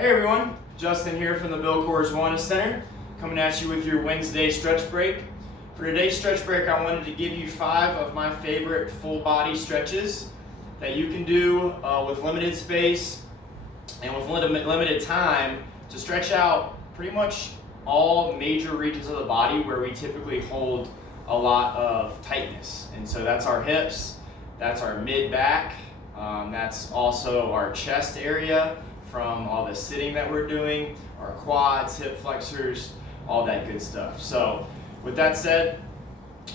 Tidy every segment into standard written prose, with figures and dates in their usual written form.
Hey everyone, Justin here from the Bill Coors Wellness Center, coming at you with your Wednesday stretch break. For today's stretch break, I wanted to give you 5 of my favorite full body stretches that you can do with limited space and with limited time to stretch out pretty much all major regions of the body where we typically hold a lot of tightness. And so that's our hips, that's our mid-back, that's also our chest area from all the sitting that we're doing, our quads, hip flexors, all that good stuff. So with that said,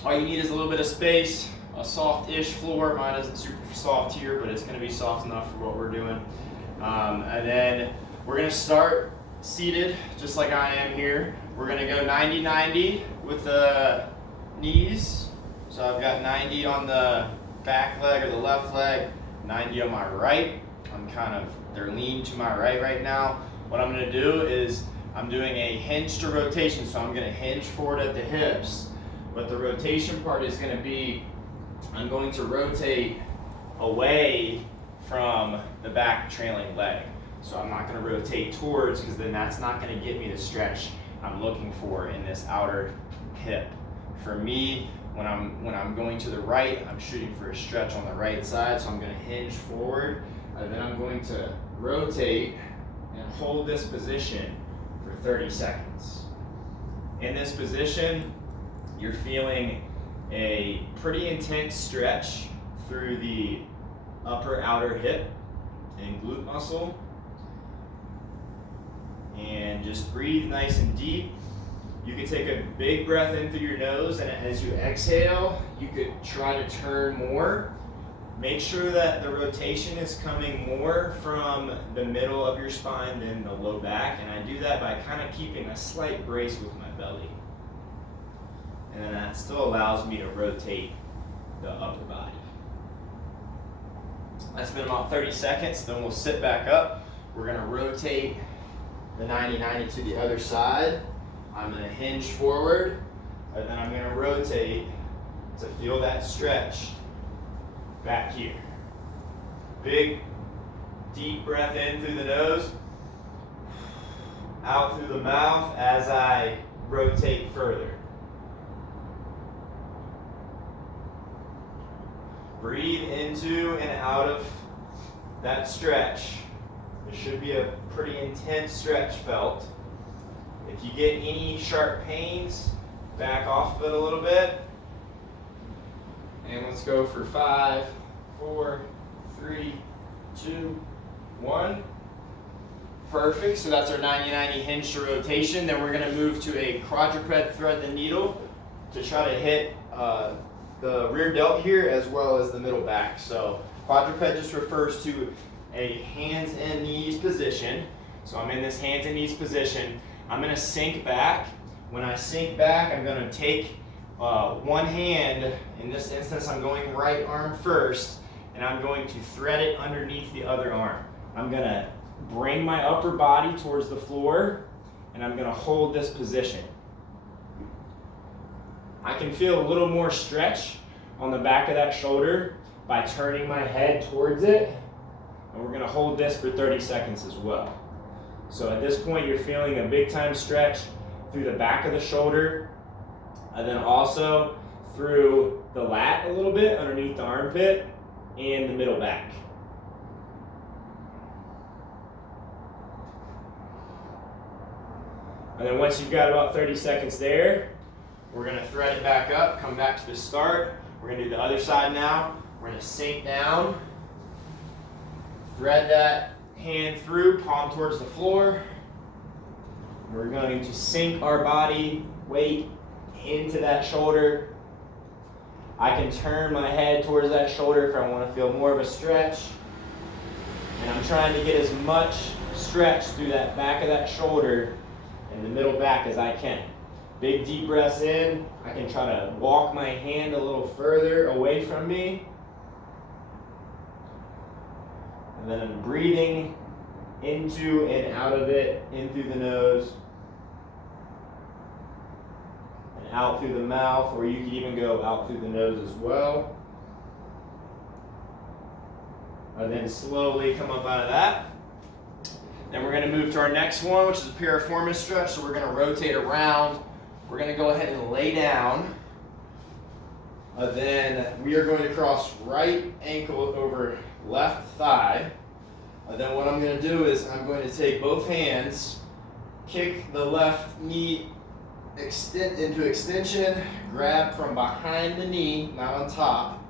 all you need is a little bit of space, a soft-ish floor. Mine isn't super soft here, but it's gonna be soft enough for what we're doing. And then we're gonna start seated, just like I am here. We're gonna go 90-90 with the knees. So I've got 90 on the back leg or the left leg, 90 on my right. They're lean to my right now. What I'm gonna do is I'm doing a hinge to rotation. So I'm gonna hinge forward at the hips, but the rotation part is gonna be, I'm going to rotate away from the back trailing leg. So I'm not gonna rotate towards, because then that's not gonna get me the stretch I'm looking for in this outer hip. For me, when I'm going to the right, I'm shooting for a stretch on the right side, so I'm gonna hinge forward, and then I'm going to rotate and hold this position for 30 seconds. In this position, you're feeling a pretty intense stretch through the upper outer hip and glute muscle. And just breathe nice and deep. You can take a big breath in through your nose, and as you exhale, you could try to turn more. Make sure that the rotation is coming more from the middle of your spine than the low back, and I do that by kind of keeping a slight brace with my belly. And then that still allows me to rotate the upper body. That's been about 30 seconds, then we'll sit back up. We're gonna rotate the 90-90 to the other side. I'm gonna hinge forward, and then I'm gonna rotate to feel that stretch back here. Big, deep breath in through the nose, out through the mouth as I rotate further. Breathe into and out of that stretch. It should be a pretty intense stretch felt. If you get any sharp pains, back off of it a little bit. And let's go for 5, 4, 3, 2, 1. Perfect, so that's our 90-90 hinge to rotation. Then we're gonna move to a Quadruped Thread The Needle to try to hit the rear delt here as well as the middle back. So quadruped just refers to a hands and knees position. So I'm in this hands and knees position. I'm gonna sink back. When I sink back, I'm gonna take one hand. In this instance, I'm going right arm first, and I'm going to thread it underneath the other arm. I'm gonna bring my upper body towards the floor, and I'm gonna hold this position. I can feel a little more stretch on the back of that shoulder by turning my head towards it, and we're gonna hold this for 30 seconds as well. So at this point, you're feeling a big time stretch through the back of the shoulder, and then also through the lat a little bit underneath the armpit and the middle back. And then once you've got about 30 seconds there, we're gonna thread it back up, come back to the start. We're gonna do the other side now. We're gonna sink down, thread that hand through, palm towards the floor. We're going to sink our body weight into that shoulder. I can turn my head towards that shoulder if I want to feel more of a stretch. And I'm trying to get as much stretch through that back of that shoulder and the middle back as I can. Big deep breaths in. I can try to walk my hand a little further away from me. And then I'm breathing into and out of it, in through the nose, and out through the mouth, or you could even go out through the nose as well. And then slowly come up out of that. Then we're going to move to our next one, which is a Piriformis Stretch. So we're going to rotate around. We're going to go ahead and lay down. Then we are going to cross right ankle over left thigh. Then what I'm going to do is I'm going to take both hands, kick the left knee into extension, grab from behind the knee, not on top.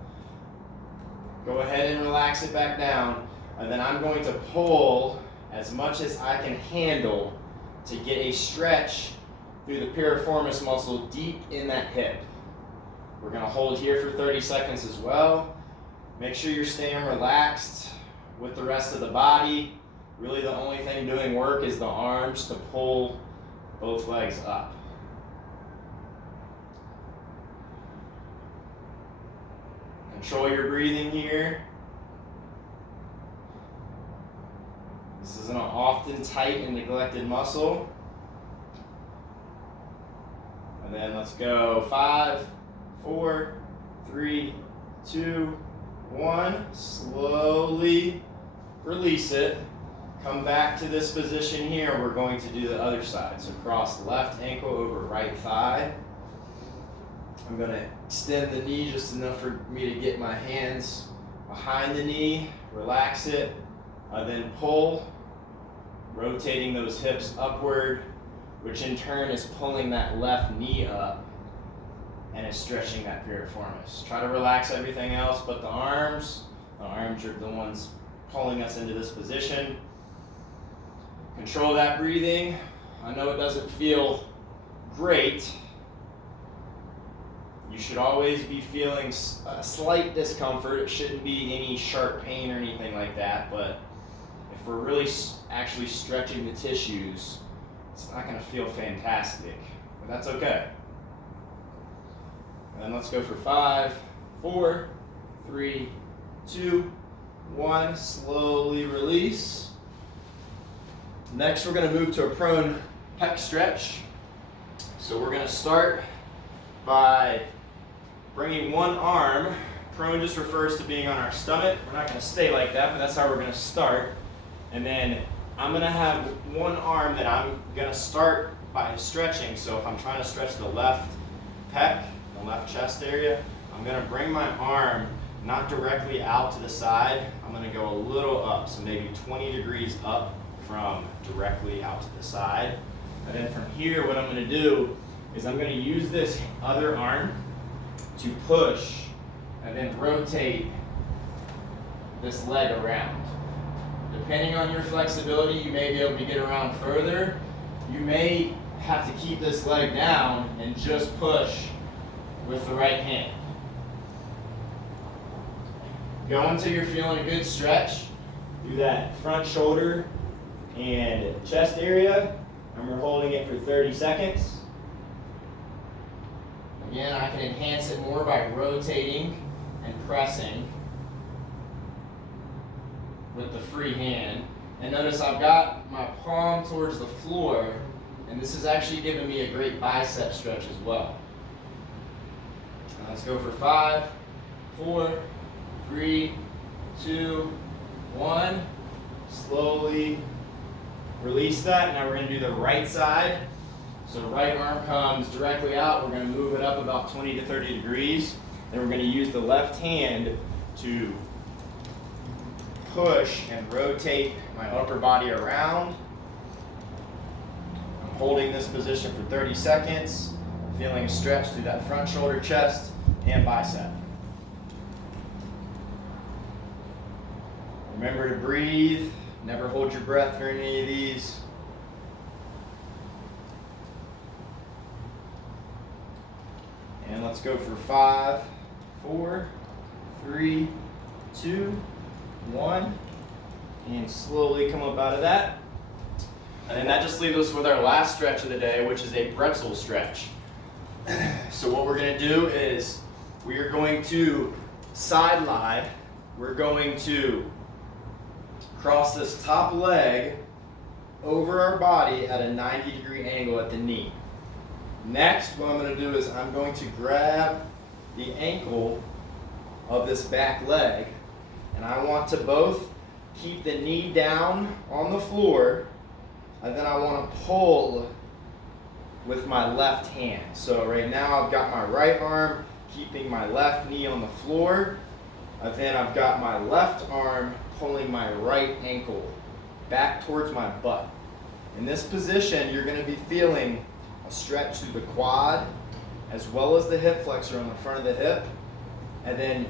Go ahead and relax it back down. And then I'm going to pull as much as I can handle to get a stretch through the piriformis muscle deep in that hip. We're going to hold here for 30 seconds as well. Make sure you're staying relaxed with the rest of the body. Really the only thing doing work is the arms to pull both legs up. Control your breathing here. This is an often tight and neglected muscle. And then let's go 5, 4, 3, 2, 1. Slowly release it. Come back to this position here. We're going to do the other side. So cross left ankle over right thigh. I'm going to extend the knee just enough for me to get my hands behind the knee. Relax it. Then pull, rotating those hips upward, which in turn is pulling that left knee up and is stretching that piriformis. Try to relax everything else but the arms. The arms are the ones pulling us into this position. Control that breathing. I know it doesn't feel great. You should always be feeling a slight discomfort. It shouldn't be any sharp pain or anything like that, but if we're really actually stretching the tissues, it's not going to feel fantastic, but that's okay. And then let's go for 5, 4, 3, 2, 1. Slowly release. Next, we're going to move to a prone pec stretch. So we're going to start by bringing one arm. Prone just refers to being on our stomach. We're not going to stay like that, but that's how we're going to start. And then I'm going to have one arm that I'm going to start by stretching. So if I'm trying to stretch the left pec, the left chest area, I'm going to bring my arm not directly out to the side. I'm going to go a little up, so maybe 20 degrees up from directly out to the side. And then from here, what I'm going to do is I'm going to use this other arm to push and then rotate this leg around. Depending on your flexibility, you may be able to get around further. You may have to keep this leg down and just push with the right hand. Go until you're feeling a good stretch. Do that front shoulder and chest area, and we're holding it for 30 seconds. Again, I can enhance it more by rotating and pressing with the free hand. And notice I've got my palm towards the floor, and this is actually giving me a great bicep stretch as well. Now let's go for 5, 4, 3, 2, 1. Slowly release that. Now we're going to do the right side. So the right arm comes directly out. We're going to move it up about 20 to 30 degrees. Then we're going to use the left hand to push and rotate my upper body around. I'm holding this position for 30 seconds, feeling a stretch through that front shoulder, chest, and bicep. Remember to breathe. Never hold your breath during any of these. And let's go for 5, 4, 3, 2, 1. And slowly come up out of that. And then that just leaves us with our last stretch of the day, which is a Bretzel Stretch. So what we're going to do is we are going to side lie. We're going to cross this top leg over our body at a 90-degree angle at the knee. Next, what I'm going to do is I'm going to grab the ankle of this back leg, and I want to both keep the knee down on the floor, and then I want to pull with my left hand. So right now I've got my right arm keeping my left knee on the floor, and then I've got my left arm pulling my right ankle back towards my butt. In this position, you're going to be feeling a stretch through the quad as well as the hip flexor on the front of the hip. And then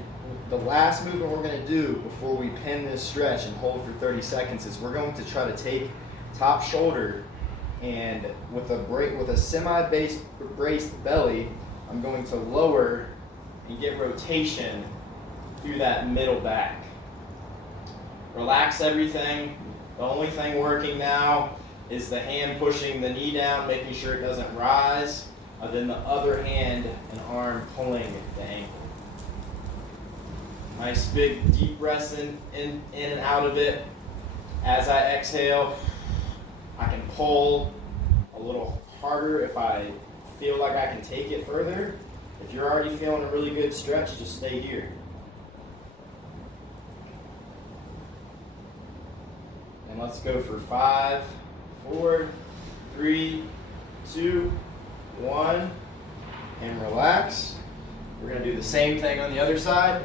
the last movement we're going to do before we pin this stretch and hold for 30 seconds is we're going to try to take top shoulder, and with a semi-braced belly, I'm going to lower and get rotation through that middle back. Relax everything. The only thing working now is the hand pushing the knee down, making sure it doesn't rise, and then the other hand and arm pulling the ankle. Nice big deep breaths in and out of it. As I exhale, I can pull a little harder if I feel like I can take it further. If you're already feeling a really good stretch, just stay here. And let's go for 5, 4, 3, 2, 1, and relax. We're going to do the same thing on the other side.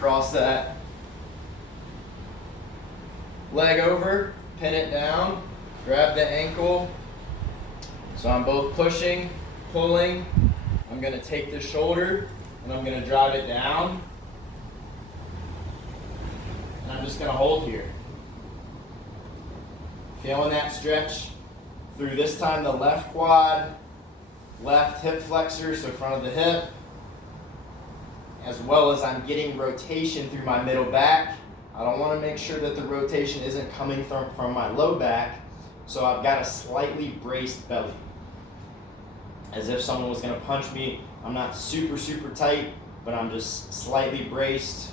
Cross that leg over, pin it down, grab the ankle. So I'm both pushing, pulling. I'm going to take the shoulder and I'm going to drive it down. And I'm just going to hold here. Feeling that stretch through, this time, the left quad, left hip flexor, so front of the hip, as well as I'm getting rotation through my middle back. I don't want to make sure that the rotation isn't coming from my low back, so I've got a slightly braced belly. As if someone was going to punch me. I'm not super, super tight, but I'm just slightly braced.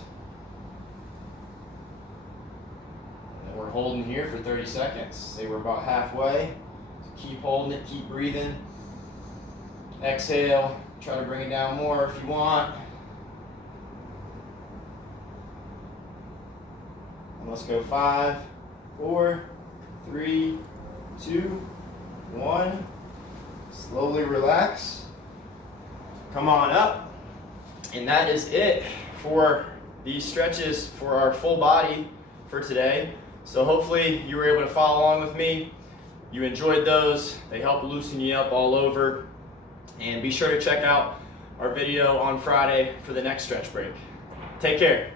And we're holding here for 30 seconds. Say we're about halfway. So keep holding it, keep breathing. Exhale, try to bring it down more if you want. And let's go 5, 4, 3, 2, 1. Slowly relax. Come on up. And that is it for these stretches for our full body for today. So hopefully you were able to follow along with me. You enjoyed those. They help loosen you up all over. And be sure to check out our video on Friday for the next stretch break. Take care.